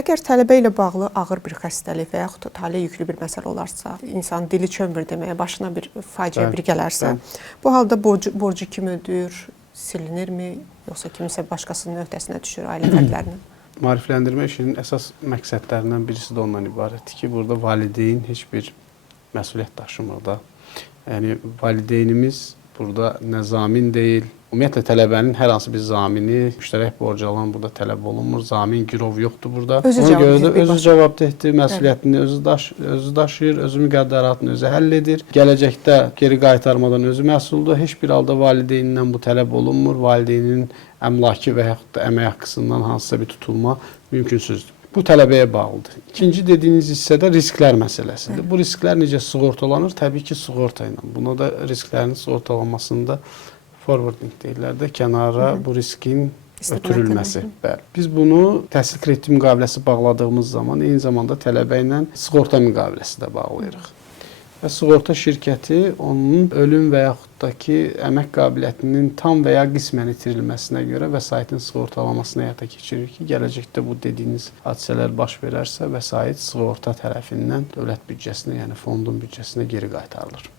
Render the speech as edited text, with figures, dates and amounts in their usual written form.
Əgər tələbə ilə bağlı ağır bir xəstəlik və yaxud da taley yüklü bir məsələ olarsa, insan dili çönmür deməyə, başına bir faciə bir gələrsə, bu halda borcu kim ödəyir, silinirmi, yoxsa kimsə başqasının öhdəsinə düşür ailə fərdlərinin? Maarifləndirmə işinin əsas məqsədlərindən birisi də ondan ibarətdir ki, burada valideyn heç bir məsuliyyət daşımır da. Yəni, valideynimiz burada nə zamin deyil, ümumiyyətlə tələbənin hər hansı bir zamini, müştərək borc alan burada tələb olunmur, zamin, girov yoxdur burada. Ona görə də özü cavabdehdir, məsuliyyətini özü daşıyır, özü müqəddəratını özü həll edir. Gələcəkdə geri qaytarmadan özü məsuldur. Heç bir halda valideynindən bu tələb olunmur. Valideynin əmlaki və yaxud da əmək haqqısından hansısa bir tutulma mümkünsüzdür. Bu tələbəyə bağlıdır. İkinci dediyiniz hissədə risklər məsələsidir. Bu risklər necə sığortalanır? Təbii ki, sığorta ilə. Buna da risklərin sığortalanmasında forwarding deyirlər də, kənara bu riskin ötürülməsi. Bəli. Biz bunu təhsil krediti müqaviləsi bağladığımız zaman eyni zamanda tələbə ilə sığorta müqaviləsi də bağlayırıq. Və sığorta şirkəti onun ölüm və yaxud da ki, əmək qabiliyyətinin tam və ya qismən itirilməsinə görə vəsaitin sığortalamasını həyata keçirir ki, gələcəkdə bu dediyiniz hadisələr baş verərsə, vəsait sığorta tərəfindən dövlət büdcəsinə, yəni fondun büdcəsinə geri qaytarılır.